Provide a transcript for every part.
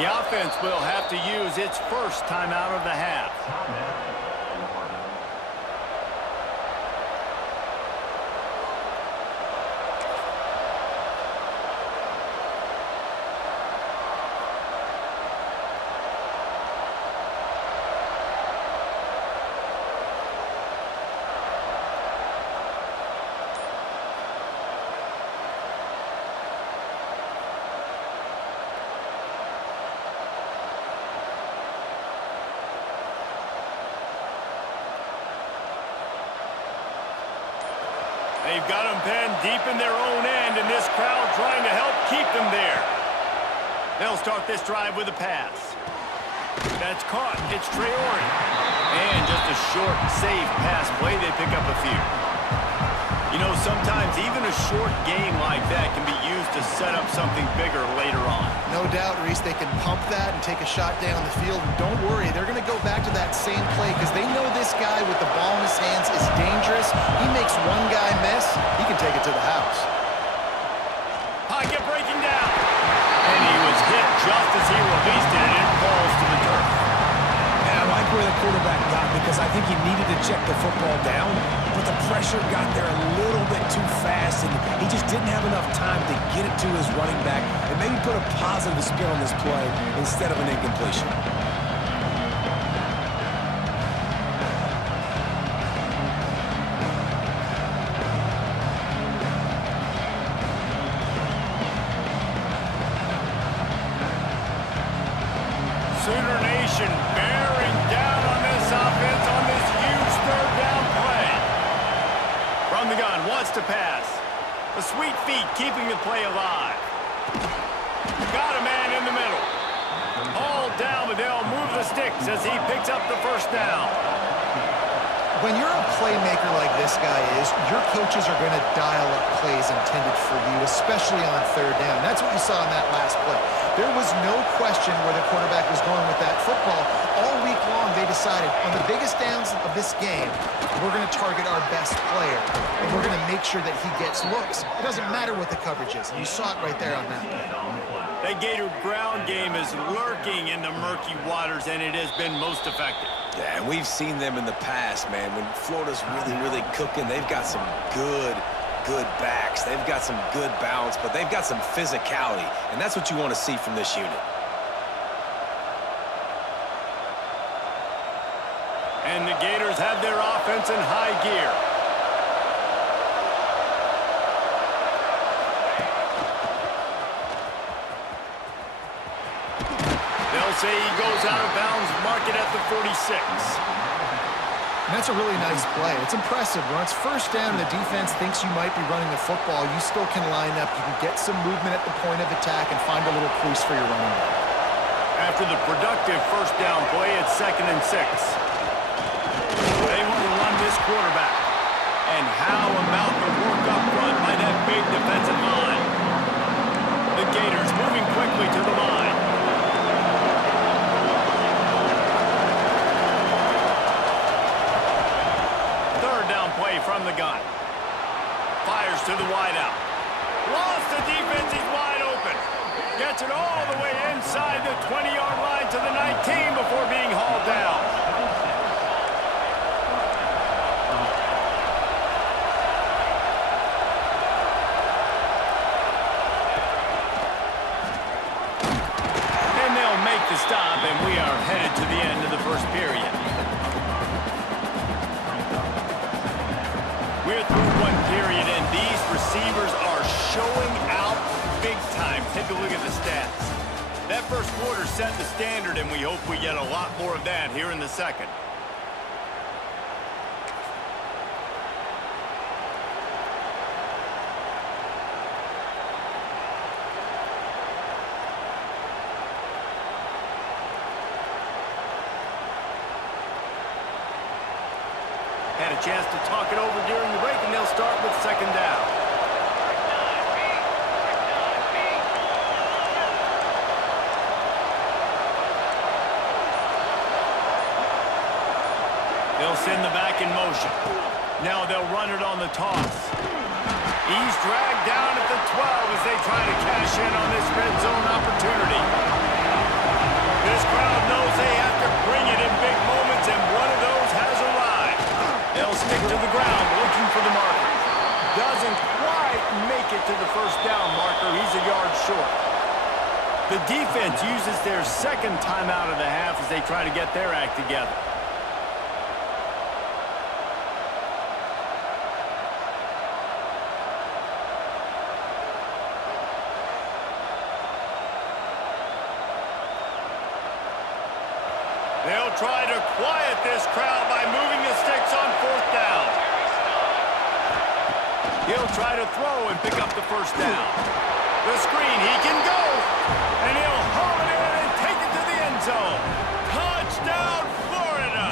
The offense will have to use its first timeout of the half. They've got them pinned deep in their own end, and this crowd trying to help keep them there. They'll start this drive with a pass. That's caught. It's Traore. And just a short, safe pass play. They pick up a few. You know, sometimes even a short game like that can be used to set up something bigger later on. No doubt, Reese, they can pump that and take a shot down the field. And don't worry, they're going to go back to that same play because they know this guy with the ball in his hands is dangerous. He makes one guy miss, he can take it to the house. Pocket breaking down. And he was hit just as he released it, and it falls to the turf. And I like where the quarterback got because I think he needed to check the football down, but the pressure got there a little bit too fast, and he just didn't have enough time to get it to his running back and maybe put a positive spin on this play instead of an incompletion. Sooner Nation bearing down on this offense on this huge third down play. From the gun, wants to pass. The sweet feet keeping the play alive. Got a man in the middle. All down, but they'll move the sticks as he picks up the first down. When you're a playmaker like this guy is, your coaches are going to dial up plays intended for you, especially on third down. That's what you saw in that last play. There was no question where the quarterback was going with that football. All week long, they decided, on the biggest downs of this game, we're going to target our best player, and we're going to make sure that he gets looks. It doesn't matter what the coverage is. You saw it right there on that play. The Gator ground game is lurking in the murky waters, and it has been most effective. Yeah, and we've seen them in the past, man. When Florida's really cooking, they've got some good backs. They've got some good balance, but they've got some physicality, and that's what you want to see from this unit. And the Gators have their offense in high gear. They'll say he goes out of bounds, mark it at the 46. And that's a really nice play. It's impressive. When it's first down and the defense thinks you might be running the football, you still can line up. You can get some movement at the point of attack and find a little crease for your running back. After the productive first down play, it's 2nd and 6. They want to run this quarterback. And how about the work up front by that big defensive line? The Gators moving quickly to the line. Third down play from the gun. Fires to the wideout. Lost the defense, he's wide open. Gets it all the way inside the 20-yard line to the 19 before being hauled down. And they'll make the stop, and we are headed to the end of the first period. We're through one period, and these receivers are showing out big time. Take a look at the stats. That first quarter set the standard, and we hope we get a lot more of that here in the second. Had a chance to talk it over during the break, and they'll start with 2nd down. They'll send the back in motion. Now they'll run it on the toss. He's dragged down at the 12 as they try to cash in on this red zone opportunity. This crowd knows they have to bring it in big moments, and one of those has arrived. They'll stick to the ground looking for the marker. Doesn't quite make it to the first down marker. He's a yard short. The defense uses their second timeout of the half as they try to get their act together. They'll try to quiet this crowd by moving the sticks on fourth down. He'll try to throw and pick up the first down. The screen, he can go. And he'll haul it in and take it to the end zone. Touchdown, Florida!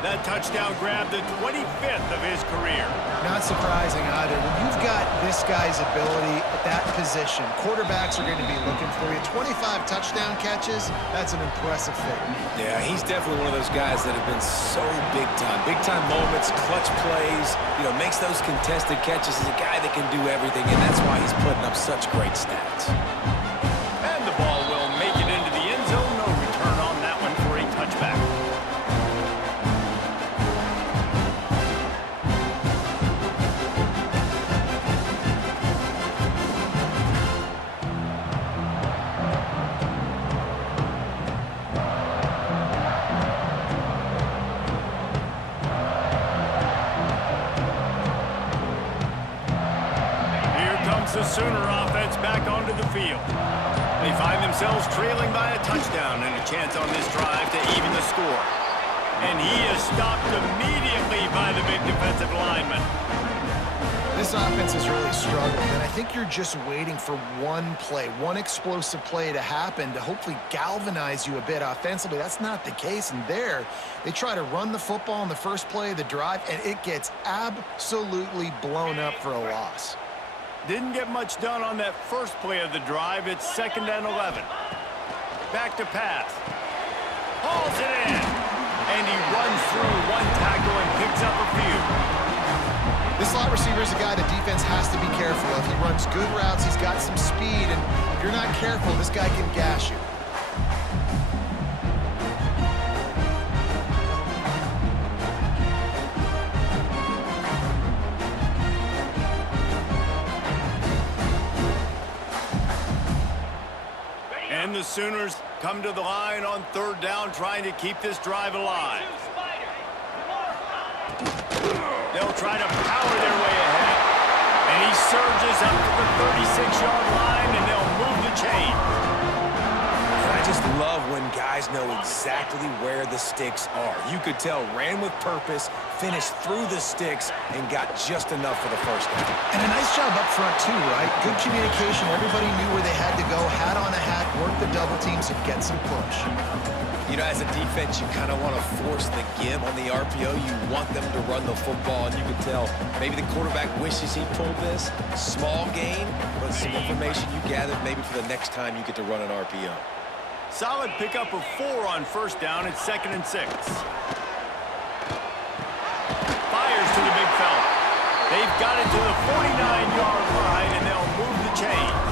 That touchdown grabbed the 25th of his career. Not surprising either. When you've got this guy's ability at that position, quarterbacks are going to be looking for you. 25 touchdown catches, that's an impressive thing. Yeah, he's definitely one of those guys that have been so big time. Big time moments, clutch plays, makes those contested catches. He's a guy that can do everything, and that's why he's putting up such great stats. And the ball will make it into the end zone. No return on that one for a touchback. The Sooner offense back onto the field. They find themselves trailing by a touchdown and a chance on this drive to even the score. And he is stopped immediately by the big defensive lineman. This offense has really struggled, and I think you're just waiting for one play, one explosive play to happen to hopefully galvanize you a bit offensively. That's not the case, and there they try to run the football in the first play of the drive, and it gets absolutely blown up for a loss. Didn't get much done on that first play of the drive. It's 2nd and 11. Back to pass. Hauls it in. And he runs through one tackle and picks up a few. This slot receiver is a guy the defense has to be careful of. He runs good routes. He's got some speed. And if you're not careful, this guy can gash you. And the Sooners come to the line on 3rd down, trying to keep this drive alive. They'll try to power their way ahead. And he surges up to the 36-yard line, and they'll move the chain. And I just love when guys know exactly where the sticks are. You could tell ran with purpose, finished through the sticks, and got just enough for the first down. And a nice job up front, too, right? Good communication. Everybody knew where they had to go, hat on a hat, work the double teams, and get some push. As a defense, you kind of want to force the give on the RPO. You want them to run the football, and you can tell maybe the quarterback wishes he pulled this. Small gain, but some information you gathered maybe for the next time you get to run an RPO. Solid pickup of 4 on 1st down. It's 2nd and 6. Fires to the big fella. They've got it to the 49-yard line, and they'll move the chains.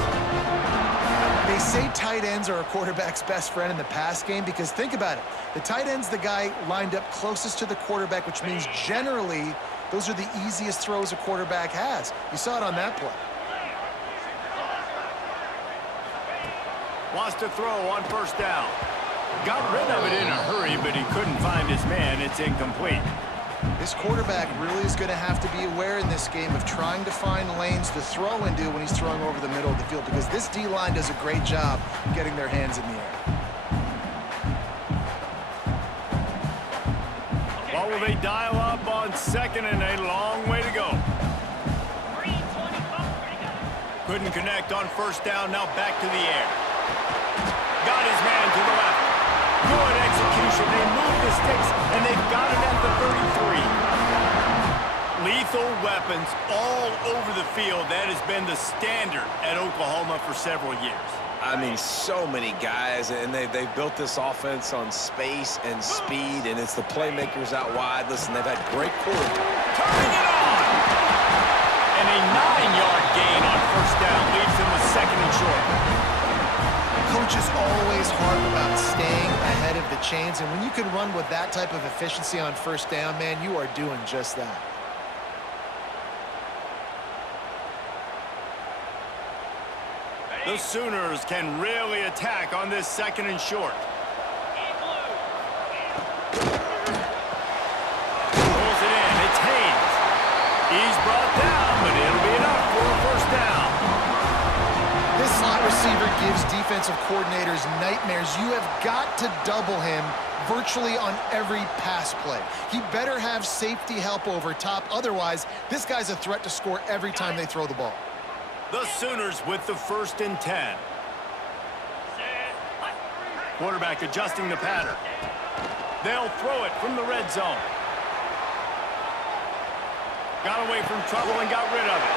They say tight ends are a quarterback's best friend in the pass game because think about it. The tight end's the guy lined up closest to the quarterback, which means generally those are the easiest throws a quarterback has. You saw it on that play. Wants to throw on 1st down. Got rid of it in a hurry, but he couldn't find his man. It's incomplete. This quarterback really is going to have to be aware in this game of trying to find lanes to throw into when he's throwing over the middle of the field because this D-line does a great job getting their hands in the air. What will they dial up on 2nd and a long way to go? Couldn't connect on 1st down. Now back to the air. Got his man to the left. Good execution. They move the sticks, and they've got it at the 33. Lethal weapons all over the field. That has been the standard at Oklahoma for several years. I mean, so many guys, and they built this offense on space and speed, and it's the playmakers out wide. Listen, they've had great quarterbacks. Turning it on! And a 9-yard gain on 1st down leaves him with 2nd and short. coaches always harp about staying ahead of the chains, and when you can run with that type of efficiency on first down, man, you are doing just that. The Sooners can really attack on this 2nd and short. Pulls it in. It's Haynes. He's brought down, but it'll be enough for a first down. This slot receiver gives defensive coordinators nightmares. You have got to double him virtually on every pass play. He better have safety help over top. Otherwise, this guy's a threat to score every time they throw the ball. The Sooners with the 1st and 10. Quarterback adjusting the pattern. They'll throw it from the red zone. Got away from trouble and got rid of it.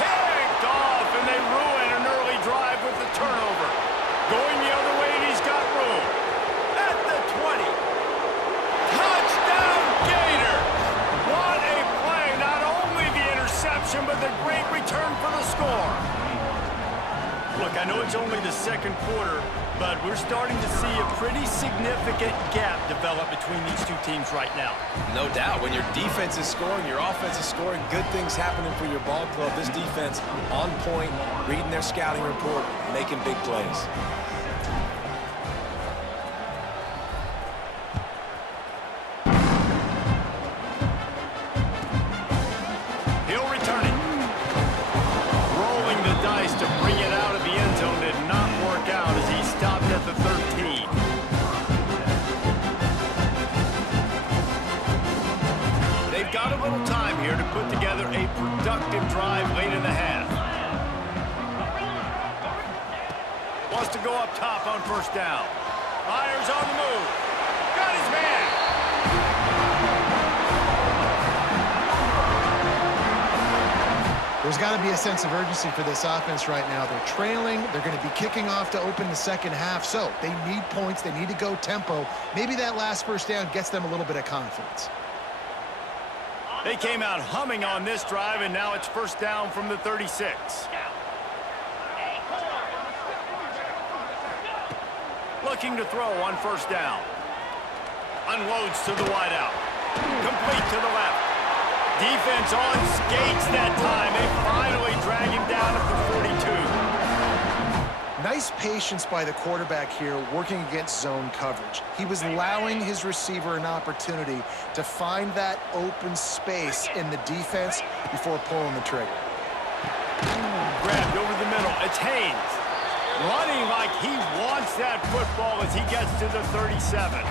Picked off, and they ruin an early drive with the turnover. Going the other way, and he's got room. At the 20. Touchdown, Gators! What a play. Not only the interception, but the great return for the score. Look, I know it's only the 2nd quarter, but we're starting to see a pretty significant gap develop between these two teams right now. No doubt. When your defense is scoring, your offense is scoring, good things happening for your ball club. This defense on point, reading their scouting report, making big plays. He'll return it. Rolling the dice to bring it out of the end zone did not work out as he stopped at the 13. They've got a little time here to put together a productive drive late in the half. Wants to go up top on first down. Myers on the move. Got his man. There's got to be a sense of urgency for this offense right now. They're trailing. They're going to be kicking off to open the 2nd half. So they need points. They need to go tempo. Maybe that last first down gets them a little bit of confidence. They came out humming on this drive, and now it's first down from the 36. Looking to throw on first down. Unloads to the wideout. Complete to the left. Defense on skates that time. They finally drag him down at the 42. Nice patience by the quarterback here working against zone coverage. He was allowing his receiver an opportunity to find that open space in the defense before pulling the trigger. Grabbed over the middle. It's Haynes. Running like he wants that football as he gets to the 37.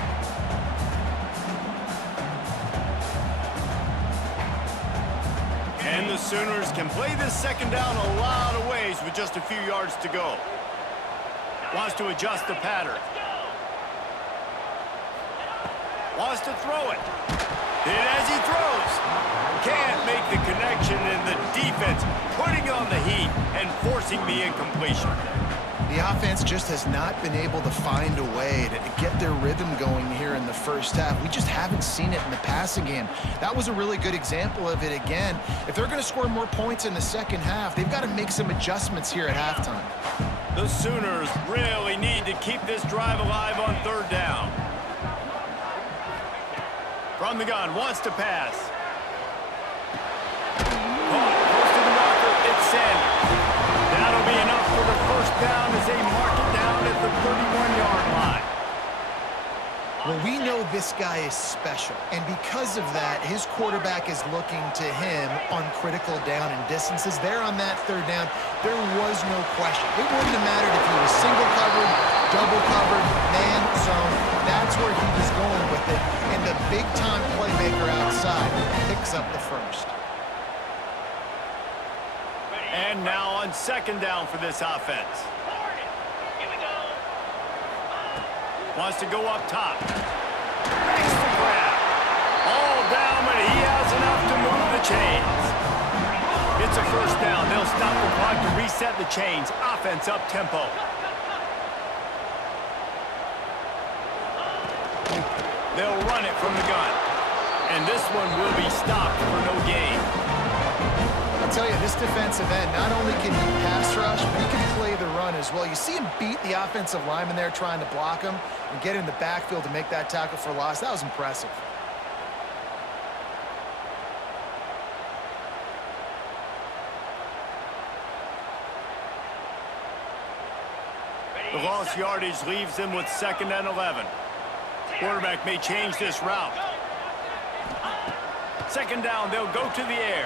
And the Sooners can play this 2nd down a lot of ways with just a few yards to go. Wants to adjust the pattern. Wants to throw it. And as he throws, can't make the connection, and the defense putting on the heat and forcing the incompletion. The offense just has not been able to find a way to get their rhythm going here in the first half. We just haven't seen it in the passing game. That was a really good example of it again. If they're going to score more points in the 2nd half, they've got to make some adjustments here at halftime. The Sooners really need to keep this drive alive on 3rd down. From the gun, wants to pass. Caught, close to the marker, it's Sanders. That'll be enough for the first down as they mark it down at the 31-yard line. Well, we know this guy is special, and because of that, his quarterback is looking to him on critical down and distances. There on that 3rd down, there was no question. It wouldn't have mattered if he was single covered, double covered, man zone. That's where he was going with it, and the big-time playmaker outside picks up the first. And now on 2nd down for this offense. Wants to go up top. Makes the grab. All down, but he has enough to move the chains. It's a first down. They'll stop the clock to reset the chains. Offense up tempo. They'll run it from the gun. And this one will be stopped for no gain. tell you, this defensive end, not only can he pass rush, but he can play the run as well. You see him beat the offensive lineman there trying to block him and get in the backfield to make that tackle for loss. That was impressive. The lost yardage leaves them with 2nd and 11. Quarterback may change this route. 2nd down, they'll go to the air.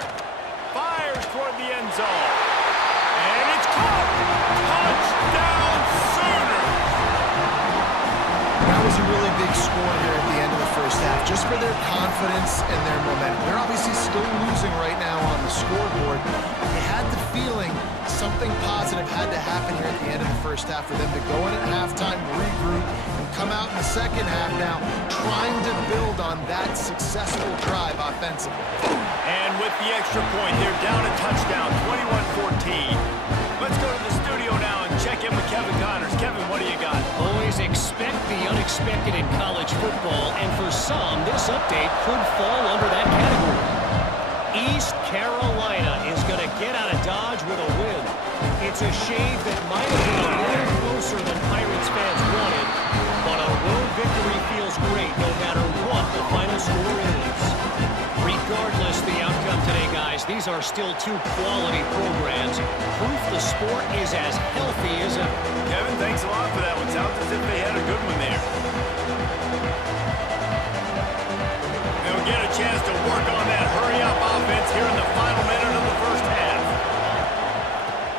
Fires toward the end zone. And it's caught. Touchdown Sooners! That was a really big score here at the end of the first half, just for their confidence and their momentum. They're obviously still losing right now on the scoreboard. You had the feeling something positive had to happen here at the end of the first half for them to go in at halftime, regroup, and come out in the second half now trying to build on that successful drive offensively. And with the extra point, they're down a touchdown, 21-14. Let's go to the studio now and check in with Kevin Connors. Kevin, what do you got? Always expect the unexpected in college football, and for some, this update could fall under that category. East Carolina is going to get out of Dodge with a win. It's a shave that might have been a little closer than Pirates fans wanted, but a road victory feels great no matter what the final score is. Regardless the outcome today, guys, these are still two quality programs. Proof the sport is as healthy as ever. Kevin, thanks a lot for that one. Sounds as if they had a good one there. They'll get a chance to work on that hurry-up offense here in the final minute of the first half.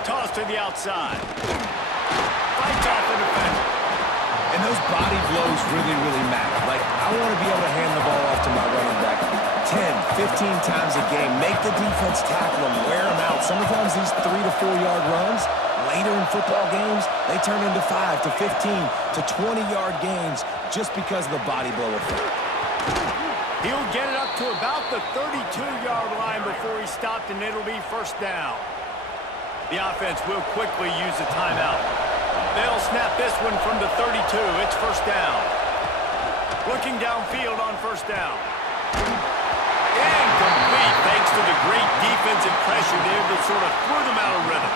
Toss to the outside. Fights off the defender. And those body blows really, really matter. Like, I want to be able to hand the ball off to my running back 10, 15 times a game. Make the defense tackle them, wear them out. Sometimes these 3 to 4 yard runs, later in football games, they turn into 5 to 15 to 20 yard gains just because of the body blow effect. He'll get it up to about the 32-yard line before he's stopped, and it'll be first down. The offense will quickly use a timeout. They'll snap this one from the 32. It's first down. Looking downfield on first down. Incomplete, thanks to the great defensive pressure there that sort of threw them out of rhythm.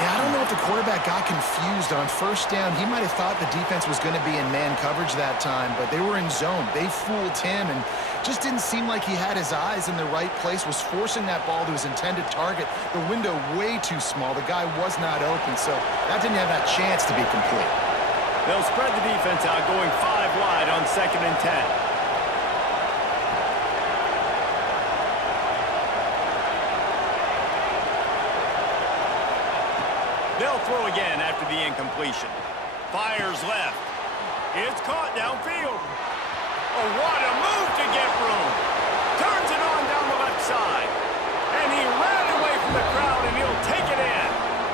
Yeah, I don't know if the quarterback got confused on first down. He might have thought the defense was going to be in man coverage that time, but they were in zone. They fooled him and just didn't seem like he had his eyes in the right place, was forcing that ball to his intended target. The window way too small. The guy was not open, so that didn't have that chance to be complete. They'll spread the defense out, going 5 wide on 2nd and 10. They'll throw again after the incompletion. Fires left. It's caught downfield. Oh, what a move to get room. Turns it on down the left side. And he ran away from the crowd, and he'll take it in.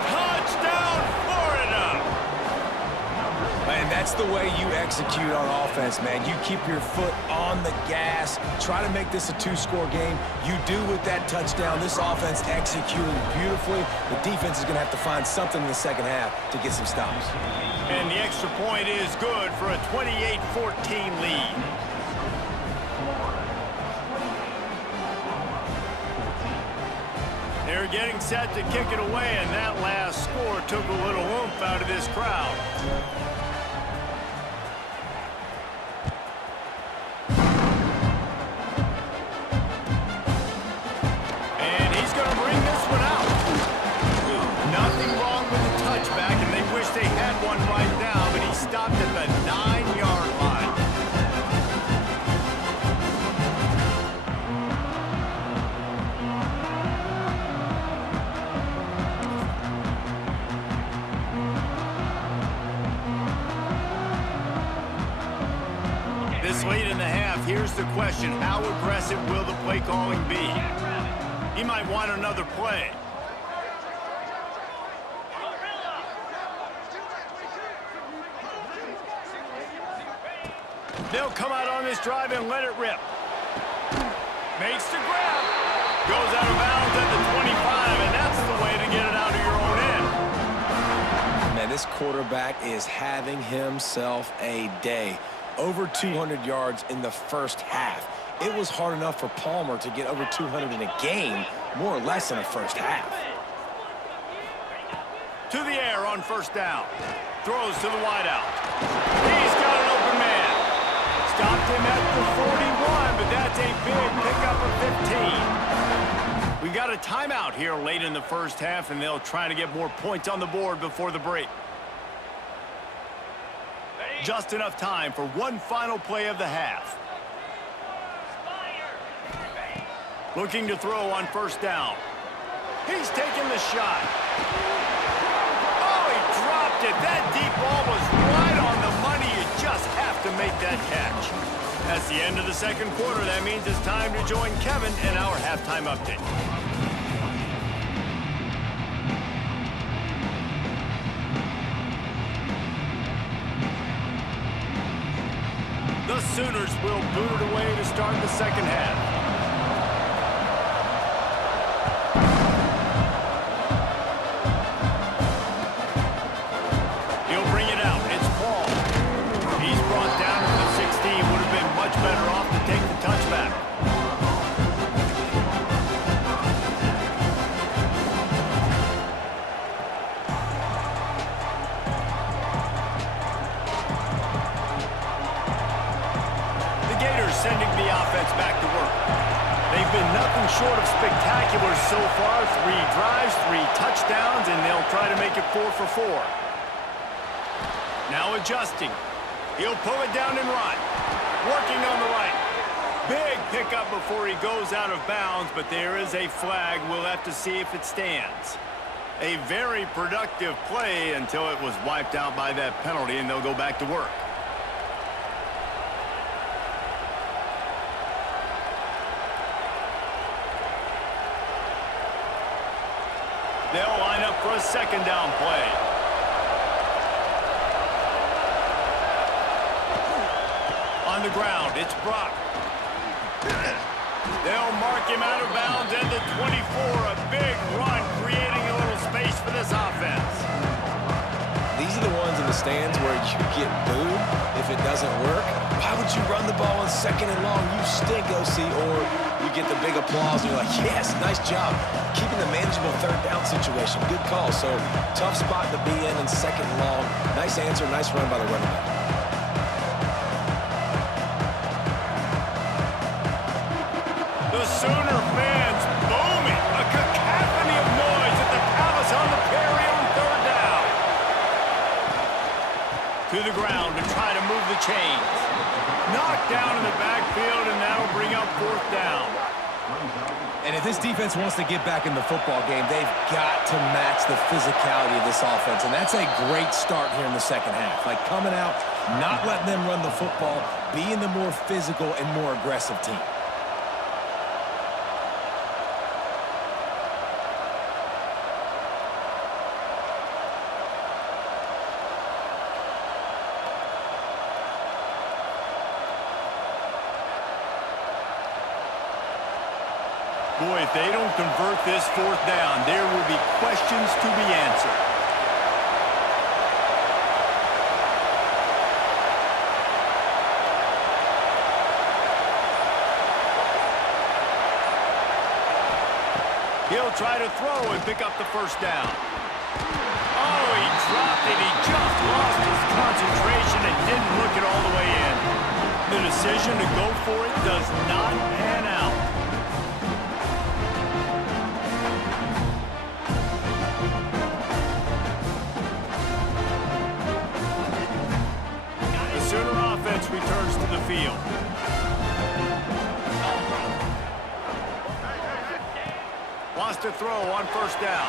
Touchdown, Florida. Man, that's the way you execute on offense, man. You keep your foot on the gas. Try to make this a 2-score game. You do with that touchdown. This offense executing beautifully. The defense is going to have to find something in the second half to get some stops. And the extra point is good for a 28-14 lead. They're getting set to kick it away, and that last score took a little oomph out of this crowd. And he's going to bring this one out. Nothing wrong with the touchback, and they wish they had one right now, but he stopped at the 9-yard line. This late in the half, here's the question. How aggressive will the play calling be? He might want another play. They'll come out on this drive and let it rip. Makes the grab. Goes out of bounds at the 25, and that's the way to get it out of your own end. Man, this quarterback is having himself a day. Over 200 yards in the first half. it was hard enough for Palmer to get over 200 in a game, more or less in the first half. To the air on first down. Throws to the wideout. He's got an open man. Stopped him at the 41, but that's a big pickup of 15. We got a timeout here late in the first half, and they'll try to get more points on the board before the break. Just enough time for one final play of the half. Looking to throw on first down. He's taking the shot. Oh, he dropped it. That deep ball was right on the money. You just have to make that catch. That's the end of the second quarter. That means it's time to join Kevin in our halftime update. The Sooners will boot it away to start the second half. He'll bring it out. It's Paul. He's brought down to the 16. Would have been much better off to take the touchback. Sending the offense back to work. They've been nothing short of spectacular so far. 3 drives, 3 touchdowns, and they'll try to make it 4 for 4. Now adjusting. He'll pull it down and run. Working on the right. Big pickup before he goes out of bounds, but there is a flag. We'll have to see if it stands. A very productive play until it was wiped out by that penalty, and they'll go back to work. They'll line up for a second down play. On the ground, it's Brock. They'll mark him out of bounds at the 24. A big run, creating a little space for this offense. These are the ones in the stands where you get booed if it doesn't work. Why would you run the ball on second and long? You stink, OC. Or you get the big applause and you're like, yes, nice job. Keeping the manageable third down situation. Good call. So tough spot to be in second and long. Nice answer, nice run by the running back. The Sooner fans booming. A cacophony of noise at the Palace on the Prairie on third down. To the ground to try to move the chains. Knocked down in the backfield, and that'll bring up fourth down. And if this defense wants to get back in the football game, they've got to match the physicality of this offense. And that's a great start here in the second half. Like coming out, not letting them run the football, being the more physical and more aggressive team. Boy, if they don't convert this fourth down, there will be questions to be answered. He'll try to throw and pick up the first down. Oh, he dropped it. He just lost his concentration and didn't look it all the way in. The decision to go for it does not pan out. Returns to the field. Wants to throw on first down.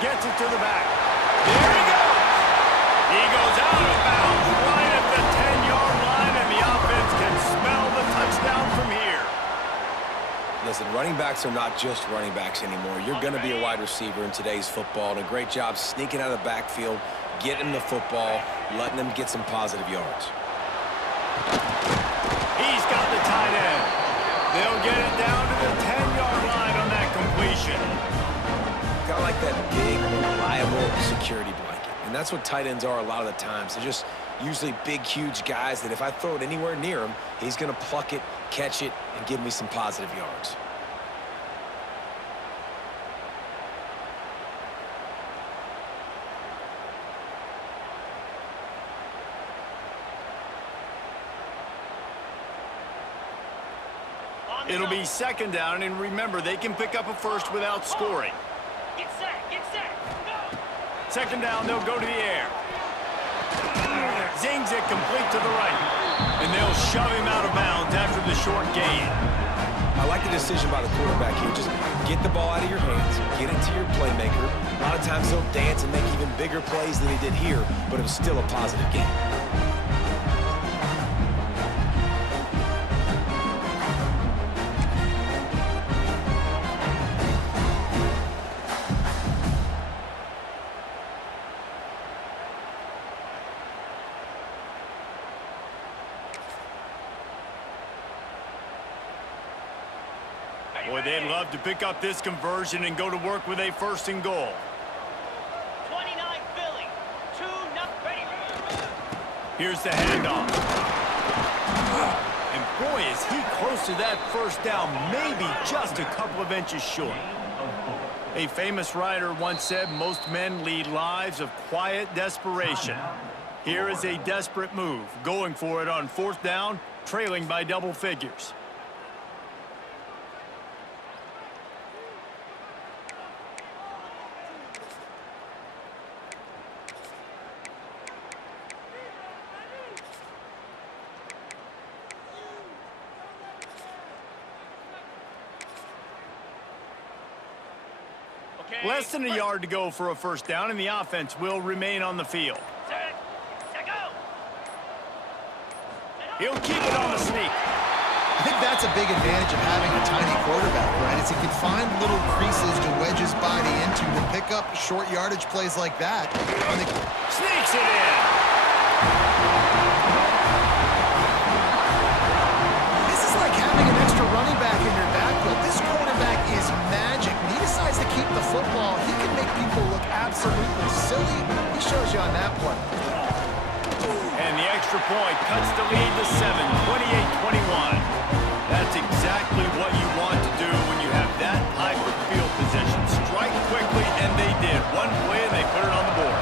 Gets it to the back. There he goes. He goes out of bounds right at the 10-yard line, and the offense can smell the touchdown from here. Listen, running backs are not just running backs anymore. You're going to be a wide receiver in today's football, and a great job sneaking out of the backfield, getting the football, letting them get some positive yards. He's got the tight end. They'll get it down to the 10-yard line on that completion. Kind of like that big, reliable security blanket. And that's what tight ends are a lot of the times. They're just, Usually big, huge guys that if I throw it anywhere near him, he's going to pluck it, catch it, and give me some positive yards. It'll be second down, and remember, they can pick up a first without scoring. Get set, go! Second down, they'll go to the air. Zings it complete to the right. And they'll shove him out of bounds after the short gain. I like the decision by the quarterback here. Just get the ball out of your hands, get it to your playmaker. A lot of times he'll dance and make even bigger plays than he did here, but it was still a positive game. Boy, they'd love to pick up this conversion and go to work with a first and goal. 29 Philly. 2-0. Ready. Here's the handoff. And boy, is he close to that first down, maybe just a couple of inches short. A famous writer once said, most men lead lives of quiet desperation. Here is a desperate move, going for it on fourth down, trailing by double figures. Less than a yard to go for a first down, and the offense will remain on the field. Set, go! He'll keep it on the sneak. I think that's a big advantage of having a tiny quarterback, right? Is he can find little creases to wedge his body into to pick up short yardage plays like that. Sneaks it in. This is like having an extra running back in your backfield. This quarterback is magic. When he decides to keep the football, he can make people look absolutely silly. He shows you on that play. And the extra point cuts the lead to 7, 28-21. That's exactly what you want to do when you have that type of field position. Strike quickly, and they did. One play, and they put it on the board.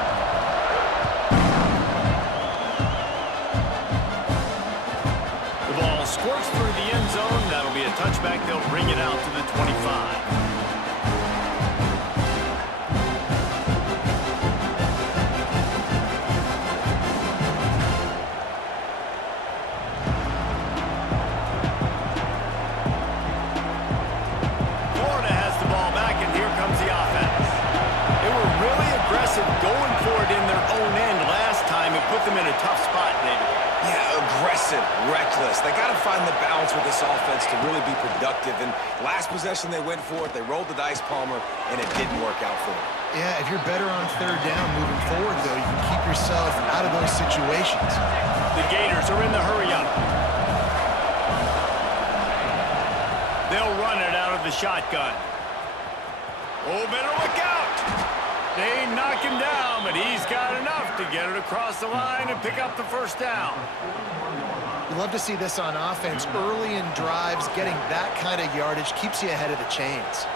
The ball squirts through the end zone. That'll be a touchback. They'll bring it out to the 25. Going for it in their own end last time, it put them in a tough spot, David. Yeah, aggressive, reckless. They got to find the balance with this offense to really be productive. And last possession they went for it, they rolled the dice, Palmer, and it didn't work out for them. Yeah, if you're better on third down moving forward, though, you can keep yourself out of those situations. The Gators are in the hurry-up. They'll run it out of the shotgun. Oh, better look out! They knock him down, but he's got enough to get it across the line and pick up the first down. We love to see this on offense. Early in drives, getting that kind of yardage keeps you ahead of the chains.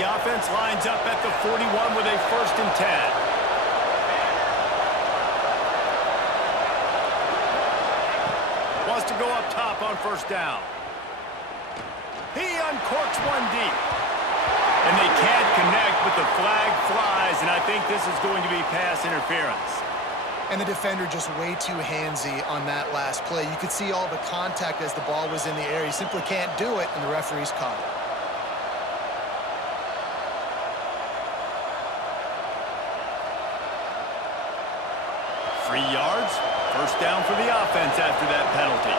The offense lines up at the 41 with a 1st and 10. Wants to go up top on first down. He uncorks one deep. And they can't connect, but the flag flies, and I think this is going to be pass interference. And the defender just way too handsy on that last play. You could see all the contact as the ball was in the air. He simply can't do it, and the referee's caught it. Free yards, first down for the offense after that penalty.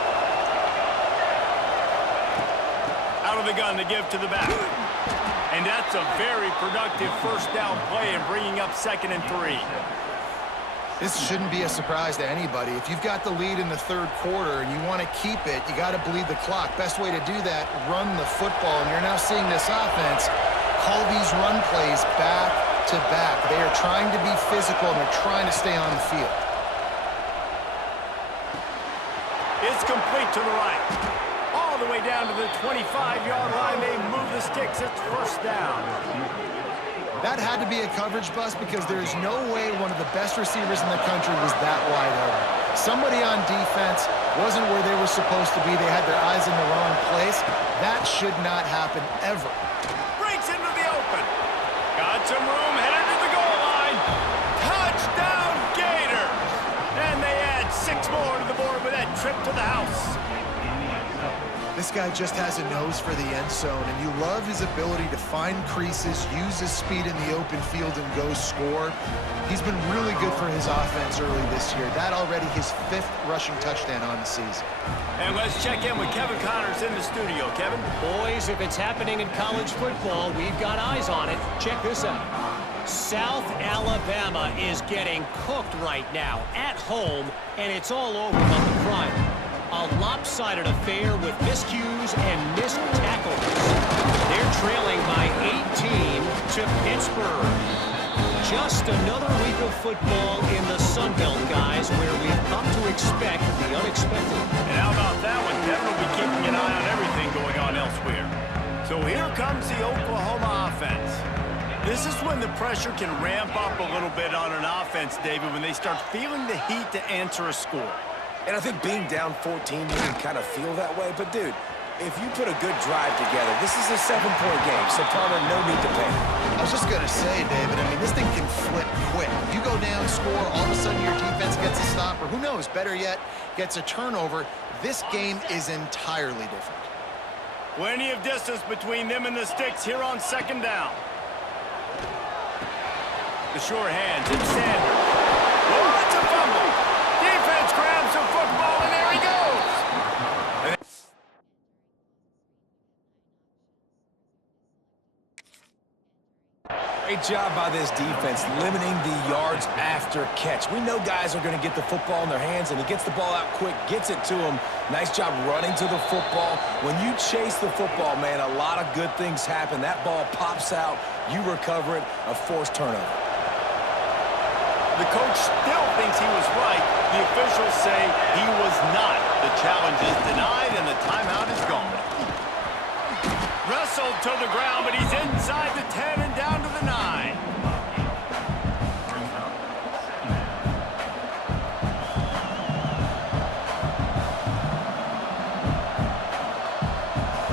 Out of the gun to give to the back. And that's a very productive first down play and bringing up 2nd and 3. This shouldn't be a surprise to anybody. If you've got the lead in the third quarter and you want to keep it, you got to bleed the clock. Best way to do that, run the football. And you're now seeing this offense call these run plays back to back. They are trying to be physical, and they're trying to stay on the field. It's complete to the right. All the way down to the 25-yard line. They move the sticks. It's first down. That had to be a coverage bust because there is no way one of the best receivers in the country was that wide open. Somebody on defense wasn't where they were supposed to be. They had their eyes in the wrong place. That should not happen ever. Breaks into the open. Got some room, headed to the goal line. Touchdown Gators! And they add 6 more to the board with that trip to the house. This guy just has a nose for the end zone, and you love his ability to find creases, use his speed in the open field, and go score. He's been really good for his offense early this year. That already his 5th rushing touchdown on the season. And let's check in with Kevin Connors in the studio. Kevin? Boys, if it's happening in college football, we've got eyes on it. Check this out. South Alabama is getting cooked right now at home, and it's all over on the crime. A lopsided affair with miscues and missed tackles. They're trailing by 18 to Pittsburgh. Just another week of football in the Sun Belt, guys, where we've come to expect the unexpected. And how about that one? Kevin will be keeping an eye on everything going on elsewhere. So here comes the Oklahoma offense. This is when the pressure can ramp up a little bit on an offense, David, when they start feeling the heat to answer a score. And I think being down 14, you can kind of feel that way. But, dude, if you put a good drive together, this is a 7-point game, so Palmer, no need to panic. I was just going to say, David, I mean, this thing can flip quick. You go down, score, all of a sudden your defense gets a stop, or who knows, better yet, gets a turnover. This game is entirely different. Plenty of distance between them and the sticks here on 2nd down. The sure hands, it's Sanders. Oh, it's a fumble. Defense grabs the football, and there he goes. Great job by this defense limiting the yards after catch. We know guys are going to get the football in their hands, and he gets the ball out quick, gets it to him. Nice job running to the football. When you chase the football, man, a lot of good things happen. That ball pops out, you recover it, a forced turnover. The coach still thinks he was right. The officials say he was not. The challenge is denied, and the timeout is gone. Wrestled to the ground, but he's inside the 10 and down to the 9.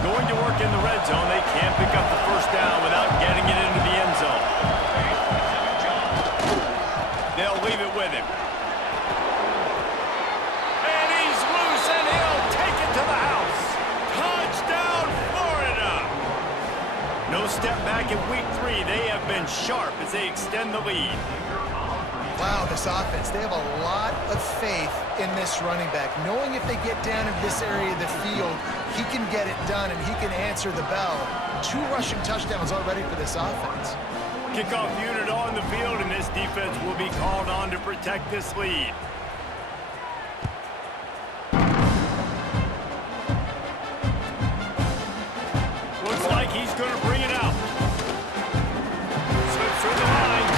Going to work in the red zone. They can't pick up the first down without getting it into the end zone. They'll leave it with him. And he's loose, and he'll take it to the house. Touchdown, Florida! No step back in week 3. They have been sharp as they extend the lead. Wow, this offense, they have a lot of faith in this running back. Knowing if they get down in this area of the field, he can get it done and he can answer the bell. 2 rushing touchdowns already for this offense. Kickoff unit on the field, and this defense will be called on to protect this lead. Looks like he's going to bring it out. Slips through the line.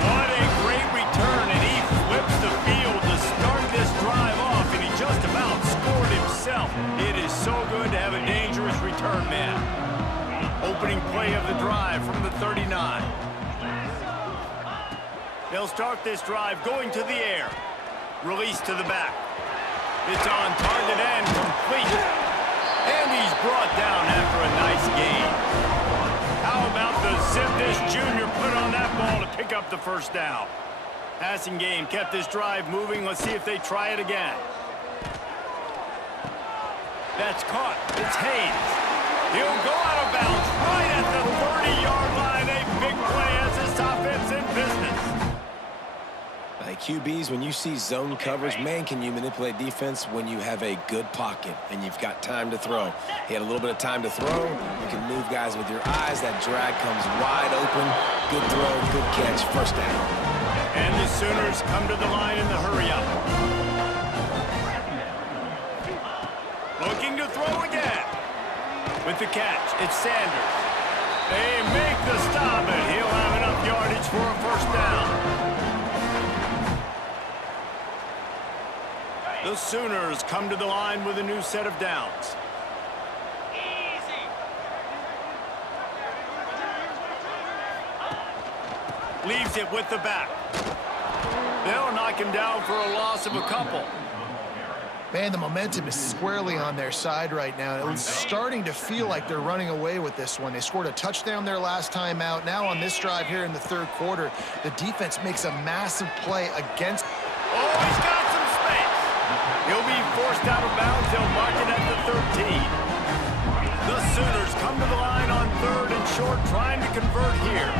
What a great return, and he flips the field to start this drive off, and he just about scored himself. It is so good to have a dangerous return man. Opening play of the drive from the 39. They'll start this drive going to the air. Release to the back. It's on target and complete. And he's brought down after a nice gain. How about the zip this junior put on that ball to pick up the first down? Passing game kept this drive moving. Let's see if they try it again. That's caught. It's Haynes. He'll go out of bounds right at the 30-yard line. A big play as this offense in business. QBs, when you see zone coverage, man, can you manipulate defense when you have a good pocket and you've got time to throw. He had a little bit of time to throw. You can move guys with your eyes. That drag comes wide open. Good throw, good catch, first down. And the Sooners come to the line in the hurry-up. Looking to throw again. With the catch, it's Sanders. They make the stop, and he'll have enough yardage for a first down. The Sooners come to the line with a new set of downs. Easy. Leaves it with the back. They'll knock him down for a loss of a couple. Man, the momentum is squarely on their side right now. It's starting to feel like they're running away with this one. They scored a touchdown their last time out. Now on this drive here in the third quarter, the defense makes a massive play against... Oh, he's got some space. He'll be forced out of bounds. They'll mark it at the 13. The Sooners come to the line on 3rd and short, trying to convert here.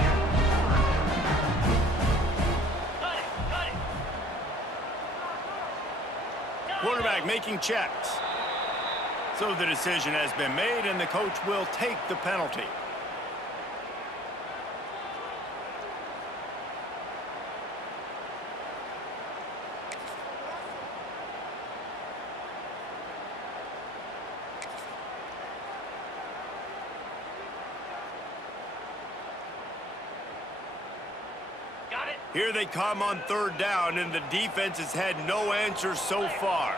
Quarterback making checks. So the decision has been made, and the coach will take the penalty. Here they come on 3rd down, and the defense has had no answers so far.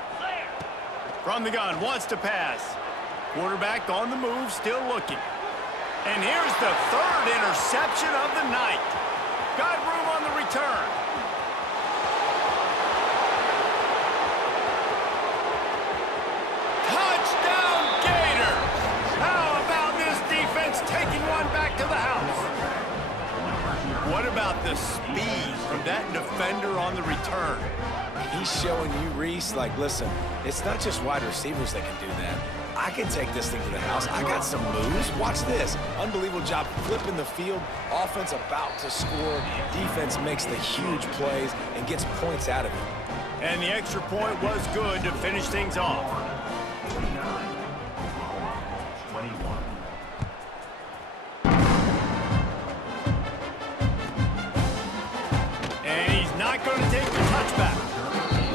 From the gun, wants to pass. Quarterback on the move, still looking. And here's the 3rd interception of the night. Got room on the return. Touchdown, Gators! How about this defense taking one back to the house? What about the speed from that defender on the return? He's showing you, Reese, like, listen, it's not just wide receivers that can do that. I can take this thing to the house. I got some moves. Watch this. Unbelievable job flipping the field. Offense about to score. Defense makes the huge plays and gets points out of it. And the extra point was good to finish things off. And he's not going to take the touchback.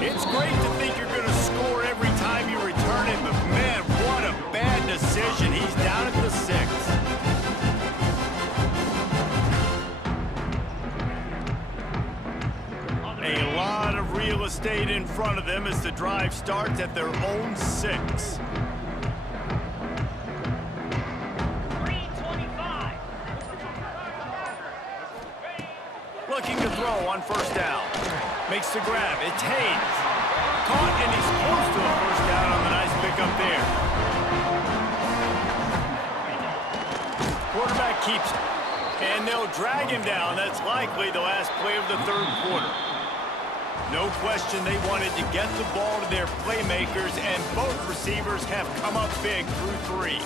It's great to think you're going to score every time you return it, but man, what a bad decision. He's down at the 6. A lot of real estate in front of them as the drive starts at their own 6. Looking to throw on 1st down. Makes the grab. It's Haynes. Caught, and he's close to a 1st down on the nice pickup there. Quarterback keeps it. And they'll drag him down. That's likely the last play of the 3rd quarter. No question they wanted to get the ball to their playmakers, and both receivers have come up big through 3.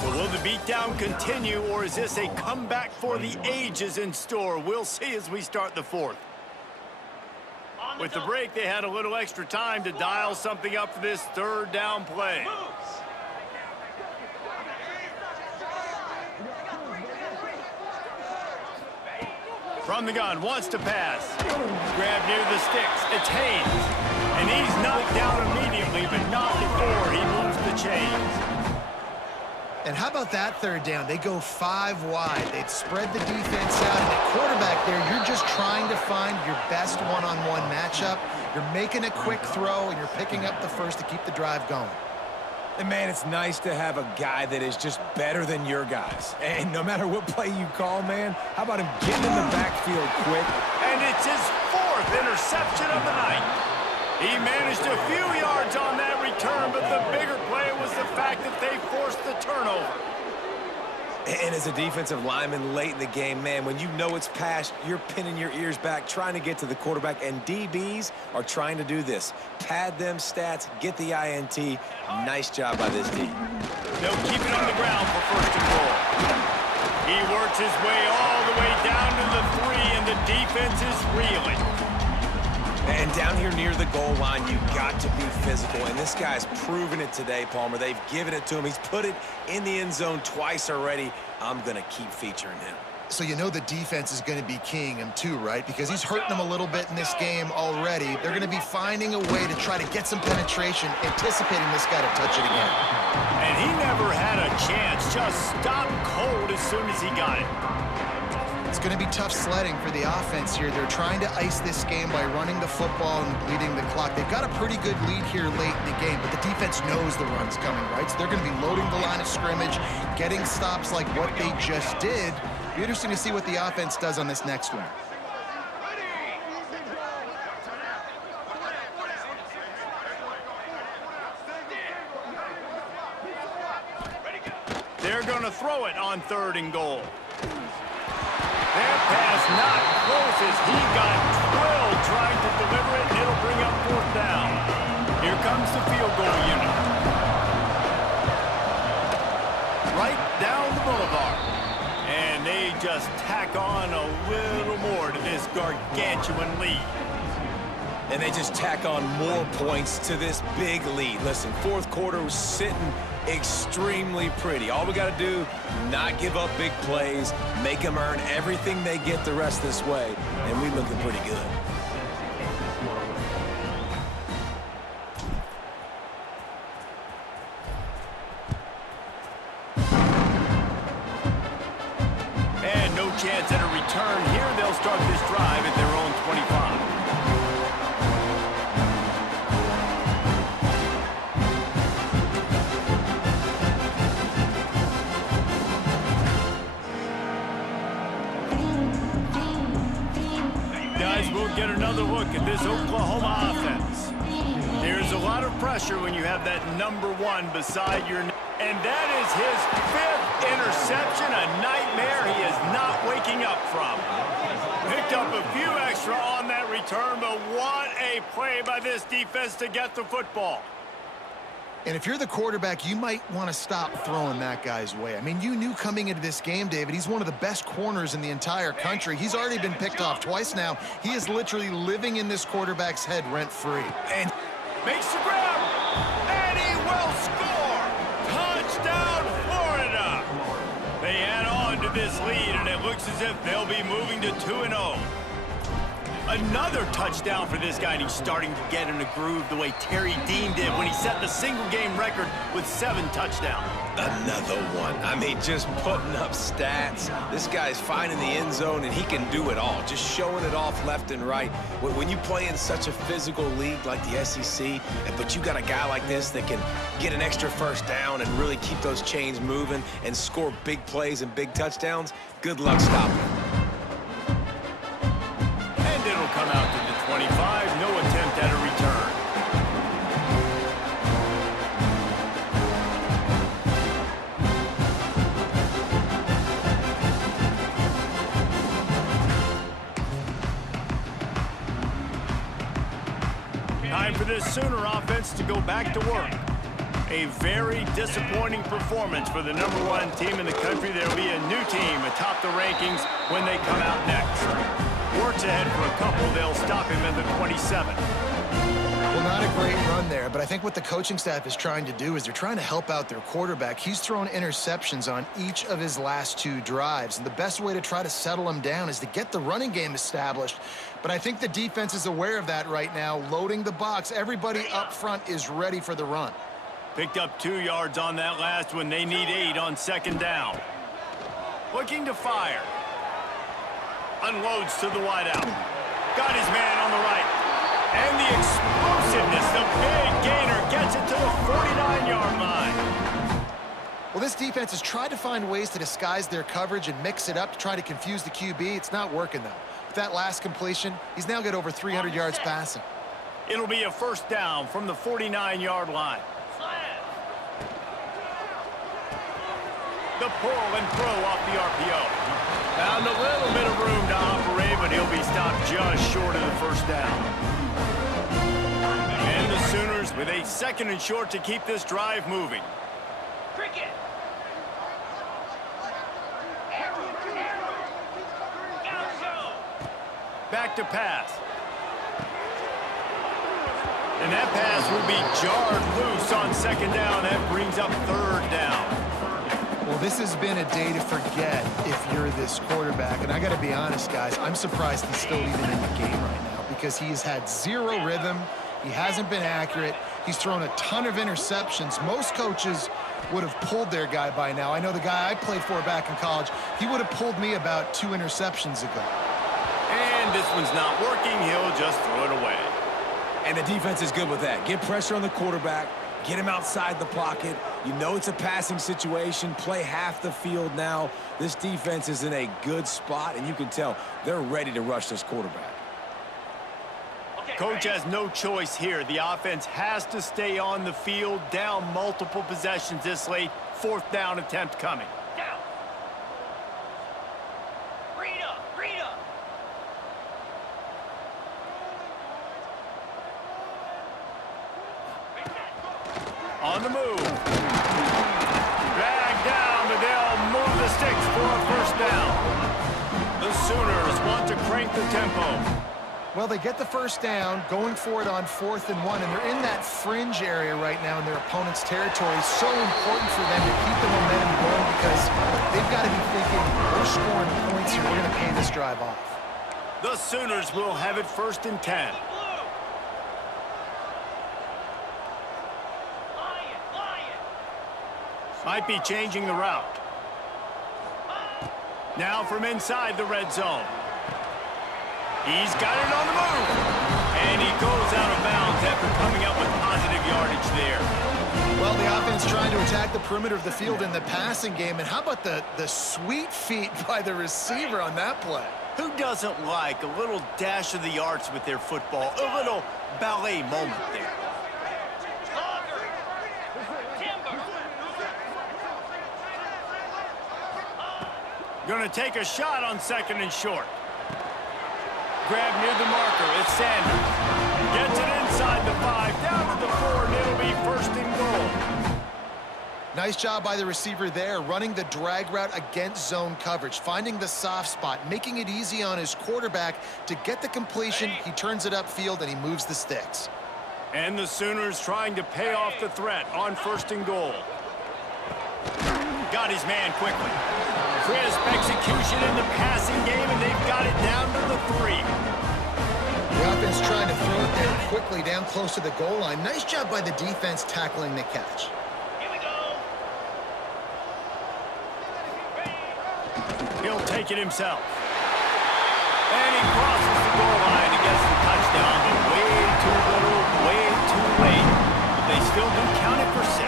So will the beatdown continue, or is this a comeback for the ages in store? We'll see as we start the 4th. With the break, they had a little extra time to dial something up for this 3rd down play. From the gun, wants to pass. Grab near the sticks. It's Haynes. And he's knocked down immediately, but not before he moves the chains. And how about that 3rd down? They go 5 wide. They'd spread the defense out. And at quarterback there, you're just trying to find your best one-on-one matchup. You're making a quick throw, and you're picking up the 1st to keep the drive going. And, man, it's nice to have a guy that is just better than your guys. And no matter what play you call, man, how about him getting in the backfield quick? And it's his 4th interception of the night. He managed a few yards on that return, but the bigger play was the fact that they forced the turnover. And as a defensive lineman late in the game, man, when you know it's past, you're pinning your ears back, trying to get to the quarterback, and DBs are trying to do this. Pad them stats, get the INT. Nice job by this team. They'll keep it on the ground for 1st and goal. He works his way all the way down to the 3, and the defense is reeling. And down here near the goal line, you've got to be physical. And this guy's proven it today, Palmer. They've given it to him. He's put it in the end zone twice already. I'm going to keep featuring him. So you know the defense is going to be keying him too, right? Because he's hurting them a little bit in this game already. They're going to be finding a way to try to get some penetration, anticipating this guy to touch it again. And he never had a chance. Just stopped cold as soon as he got it. It's going to be tough sledding for the offense here. They're trying to ice this game by running the football and bleeding the clock. They've got a pretty good lead here late in the game, but the defense knows the run's coming, right? So they're going to be loading the line of scrimmage, getting stops like what they just did. Be interesting to see what the offense does on this next one. They're going to throw it on 3rd and goal. That pass not close as he got twirled trying to deliver it, and it'll bring up 4th down. Here comes the field goal unit. Right down the boulevard. And they just tack on a little more to this gargantuan lead. And they just tack on more points to this big lead. Listen, 4th quarter was sitting extremely pretty. All we got to do, not give up big plays, make them earn everything they get the rest of this way, and we're looking pretty good. And no chance at a return here. They'll start this drive at their own 25. We'll get another look at this Oklahoma offense. There's a lot of pressure when you have that #1 beside your... And that is his 5th interception, a nightmare he is not waking up from. Picked up a few extra on that return, but what a play by this defense to get the football. And if you're the quarterback, you might want to stop throwing that guy's way. I mean, you knew coming into this game, David, he's one of the best corners in the entire country. He's already been picked off twice now. He is literally living in this quarterback's head rent-free. And makes the grab, and he will score! Touchdown, Florida! They add on to this lead, and it looks as if they'll be moving to 2-0. Another touchdown for this guy, and he's starting to get in a groove the way Terry Dean did when he set the single-game record with 7 touchdowns. Another one. I mean, just putting up stats. This guy's finding the end zone, and he can do it all, just showing it off left and right. When you play in such a physical league like the SEC, but you got a guy like this that can get an extra 1st down and really keep those chains moving and score big plays and big touchdowns, good luck stopping him. It'll come out to the 25, no attempt at a return. Time for this Sooner offense to go back to work. A very disappointing performance for the #1 team in the country. There'll be a new team atop the rankings when they come out next. Works ahead for a couple. They'll stop him at the 27. Well, not a great run there, but I think what the coaching staff is trying to do is they're trying to help out their quarterback. He's thrown interceptions on each of his last 2 drives, and the best way to try to settle him down is to get the running game established. But I think the defense is aware of that right now, loading the box. Everybody up front is ready for the run. Picked up 2 yards on that last one. They need 8 on 2nd down. Looking to fire. Unloads to the wideout. Got his man on the right. And the explosiveness, the big gainer, gets it to the 49-yard line. Well, this defense has tried to find ways to disguise their coverage and mix it up to try to confuse the QB. It's not working, though. With that last completion, he's now got over 300 yards passing. It'll be a 1st down from the 49-yard line. The pull and throw off the RPO. Found a little bit of room to operate, but he'll be stopped just short of the 1st down. And the Sooners with a 2nd and short to keep this drive moving. Cricket. Back to pass. And that pass will be jarred loose on 2nd down. That brings up 3rd down. Well, this has been a day to forget if you're this quarterback. And I got to be honest, guys, I'm surprised he's still even in the game right now because he has had zero rhythm. He hasn't been accurate. He's thrown a ton of interceptions. Most coaches would have pulled their guy by now. I know the guy I played for back in college, he would have pulled me about 2 interceptions ago. And this one's not working. He'll just throw it away. And the defense is good with that. Get pressure on the quarterback. Get him outside the pocket. You know it's a passing situation. Play half the field now. This defense is in a good spot, and you can tell they're ready to rush this quarterback. Coach has no choice here. The offense has to stay on the field, down multiple possessions this late. 4th down attempt coming. Down. Read up. On the move. Drag down, but they'll move the sticks for a 1st down. The Sooners want to crank the tempo. Well, they get the 1st down, going for it on 4th and 1, and they're in that fringe area right now in their opponent's territory. So important for them to keep the momentum going because they've got to be thinking, we're scoring points here. We're going to pay this drive off. The Sooners will have it 1st and 10. Might be changing the route. Now from inside the red zone. He's got it on the move. And he goes out of bounds after coming up with positive yardage there. Well, the offense trying to attack the perimeter of the field in the passing game. And how about the sweet feet by the receiver on that play? Who doesn't like a little dash of the arts with their football? A little ballet moment there. Going to take a shot on 2nd and short. Grab near the marker. It's Sanders. Gets it inside the 5, down to the 4, and it'll be 1st and goal. Nice job by the receiver there, running the drag route against zone coverage, finding the soft spot, making it easy on his quarterback to get the completion. He turns it upfield, and he moves the sticks. And the Sooners trying to pay off the threat on 1st and goal. Got his man quickly. Crisp execution in the passing game, and they've got it down to the 3. The offense trying to throw it there quickly down close to the goal line. Nice job by the defense tackling the catch. Here we go. He'll take it himself. And he crosses the goal line and gets the touchdown, but way too little, way too late. But they still do count it for 6.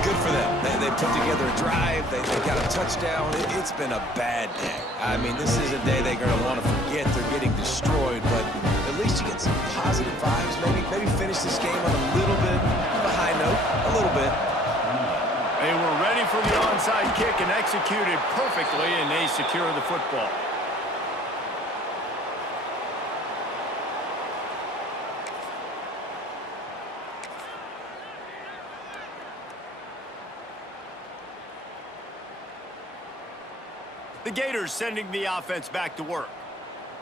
Good for them. They put together a drive. They got a touchdown. It's been a bad day. I mean, this is a day they're going to want to forget. They're getting destroyed, but at least you get some positive vibes. Maybe finish this game on a little bit of a high note. A little bit. They were ready for the onside kick and executed perfectly, and they secure the football. The Gators sending the offense back to work.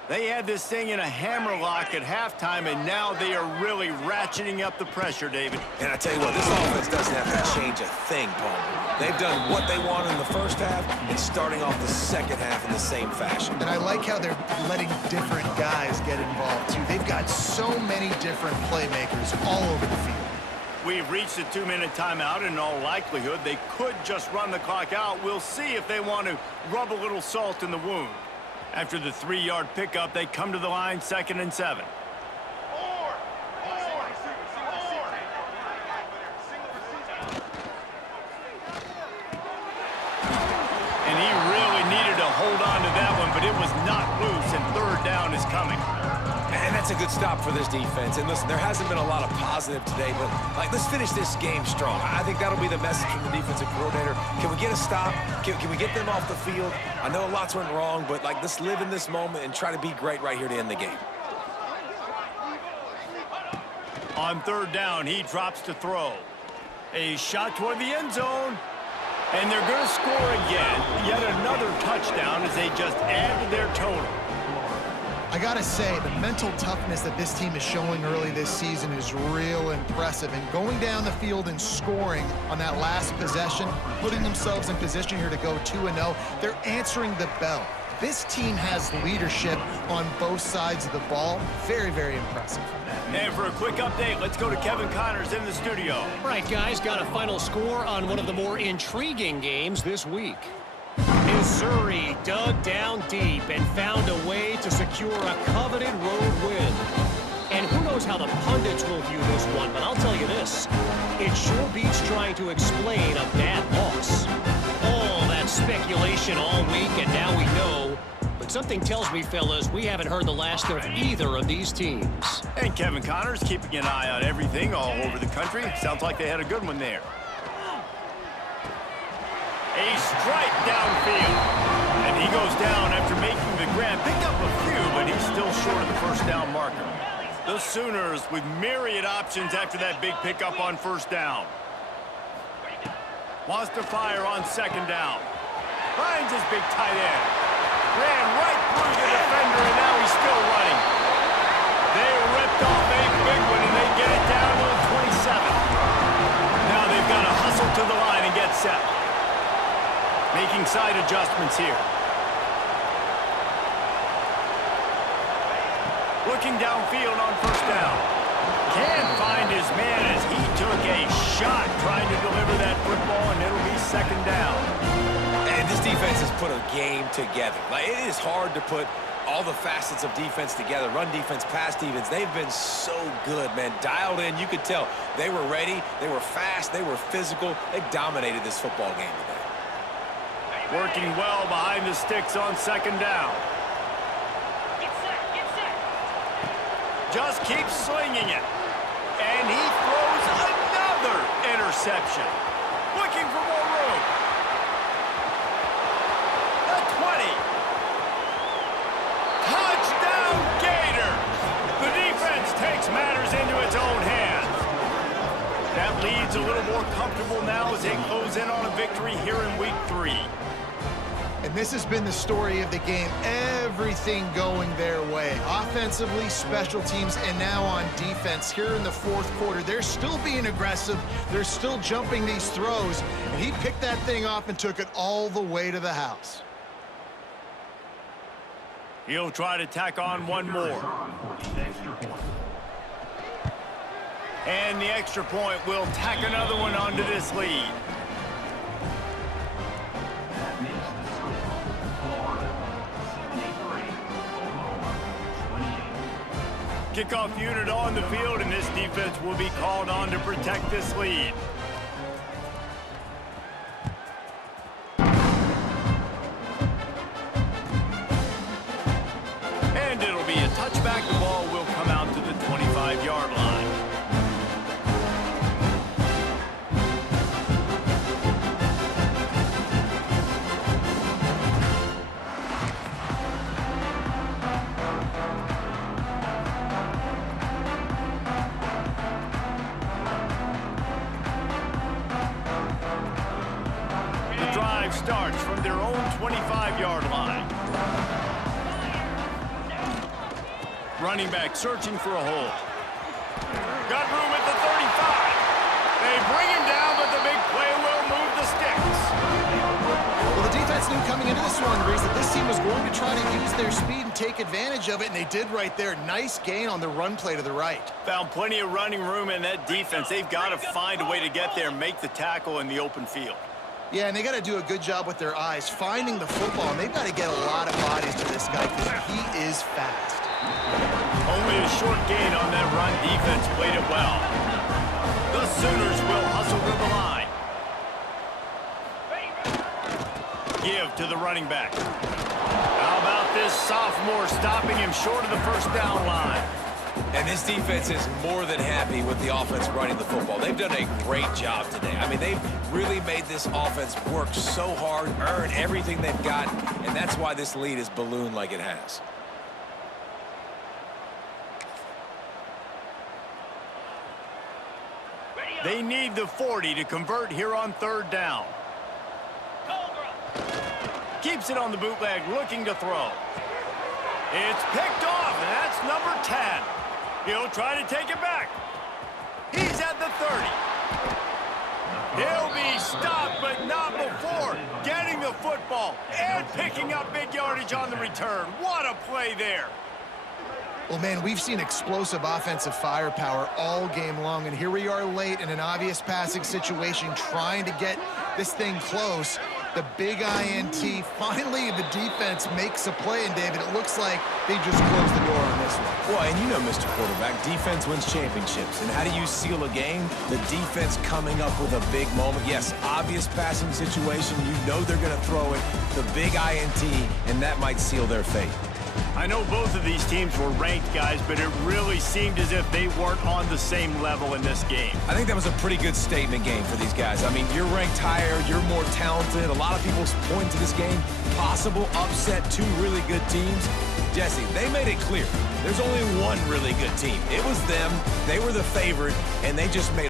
They had this thing in a hammerlock at halftime, and now they are really ratcheting up the pressure, David. And I tell you what, this offense doesn't have to change a thing, Paul. They've done what they wanted in the 1st half and starting off the 2nd half in the same fashion. And I like how they're letting different guys get involved, too. They've got so many different playmakers all over the field. We've reached a 2-minute timeout. In all likelihood, they could just run the clock out. We'll see if they want to rub a little salt in the wound. After the 3-yard pickup, they come to the line, 2nd and 7. And he really needed to hold on to that one, but it was not loose, and 3rd down is coming. And that's a good stop for this defense. And listen, there hasn't been a lot of positive today, but let's finish this game strong. I think that'll be the message from the defensive coordinator. Can we get a stop? Can we get them off the field? I know lots went wrong, but let's live in this moment and try to be great right here to end the game. On 3rd down, he drops to throw. A shot toward the end zone. And they're going to score again. Yet another touchdown as they just add to their total. I I gotta say, the mental toughness that this team is showing early this season is real impressive. And going down the field and scoring on that last possession, putting themselves in position here to go 2-0, they're answering the bell. This team has leadership on both sides of the ball. Very, very impressive. And for a quick update, let's go to Kevin Connors in the studio. All right, guys, got a final score on one of the more intriguing games this week. Missouri dug down deep and found a way to secure a coveted road win. And who knows how the pundits will view this one, but I'll tell you this. It sure beats trying to explain a bad loss. All that speculation all week, and now we know. But something tells me, fellas, we haven't heard the last of either of these teams. And Kevin Connors keeping an eye on everything all over the country. Sounds like they had a good one there. A strike downfield. And he goes down after making the grab. Picked up a few, but he's still short of the first down marker. The Sooners with myriad options after that big pickup on first down. Wants to fire on second down. Finds his big tight end. Ran right through the defender, and now he's still running. They ripped off a big one, and they get it down to the 27. Now they've got to hustle to the line and get set. Making side adjustments here. Looking downfield on first down. Can't find his man as he took a shot trying to deliver that football, and it'll be second down. And this defense has put a game together. Like, it is hard to put all the facets of defense together. Run defense, pass defense. They've been so good, man. Dialed in. You could tell they were ready. They were fast. They were physical. They dominated this football game today. Working well behind the sticks on second down. Get set, get set. Just keeps slinging it. And he throws another interception. Looking for more room. The 20. Touchdown Gators. The defense takes matters into its own hands. That lead's a little more comfortable now as they close in on a victory here in week 3. And this has been the story of the game. Everything going their way. Offensively, special teams, and now on defense here in the fourth quarter. They're still being aggressive. They're still jumping these throws. And he picked that thing off and took it all the way to the house. He'll try to tack on one more. And the extra point will tack another one onto this lead. Kickoff unit on the field, and this defense will be called on to protect this lead. And it'll be a touchback. The ball will come out to the 25-yard line. Starts from their own 25-yard line. Running back searching for a hole. Got room at the 35. They bring him down, but the big play will move the sticks. Well, the defense knew coming into this one, Reese, that this team was going to try to use their speed and take advantage of it, and they did right there. Nice gain on the run play to the right. Found plenty of running room in that defense. They've got to find a way to get there and make the tackle in the open field. Yeah, and they got to do a good job with their eyes, finding the football, and they've got to get a lot of bodies to this guy because he is fast. Only a short gain on that run. Defense played it well. The Sooners will hustle to the line. Give to the running back. How about this sophomore stopping him short of the first down line? And this defense is more than happy with the offense running the football. They've done a great job today. I mean, they've really made this offense work so hard, earn everything they've got, and that's why this lead is ballooned like it has. They need the 40 to convert here on third down. Keeps it on the bootleg, looking to throw. It's picked off. and that's number 10. He'll try to take it back. He's at the 30. He'll be stopped, but not before getting the football and picking up big yardage on the return. What a play there. Well, man, we've seen explosive offensive firepower all game long, and here we are late in an obvious passing situation trying to get this thing close. The big INT, finally the defense makes a play, and David, it looks like they just closed the door on this one. Well, and you know, Mr. Quarterback, defense wins championships. And how do you seal a game? The defense coming up with a big moment. Yes, obvious passing situation. You know they're going to throw it. The big INT, and that might seal their fate. I know both of these teams were ranked, guys, but it really seemed as if they weren't on the same level in this game. I think that was a pretty good statement game for these guys. I mean, you're ranked higher, you're more talented. A lot of people point to this game, possible upset, two really good teams. Jesse, they made it clear. There's only one really good team. It was them. They were the favorite, and they just made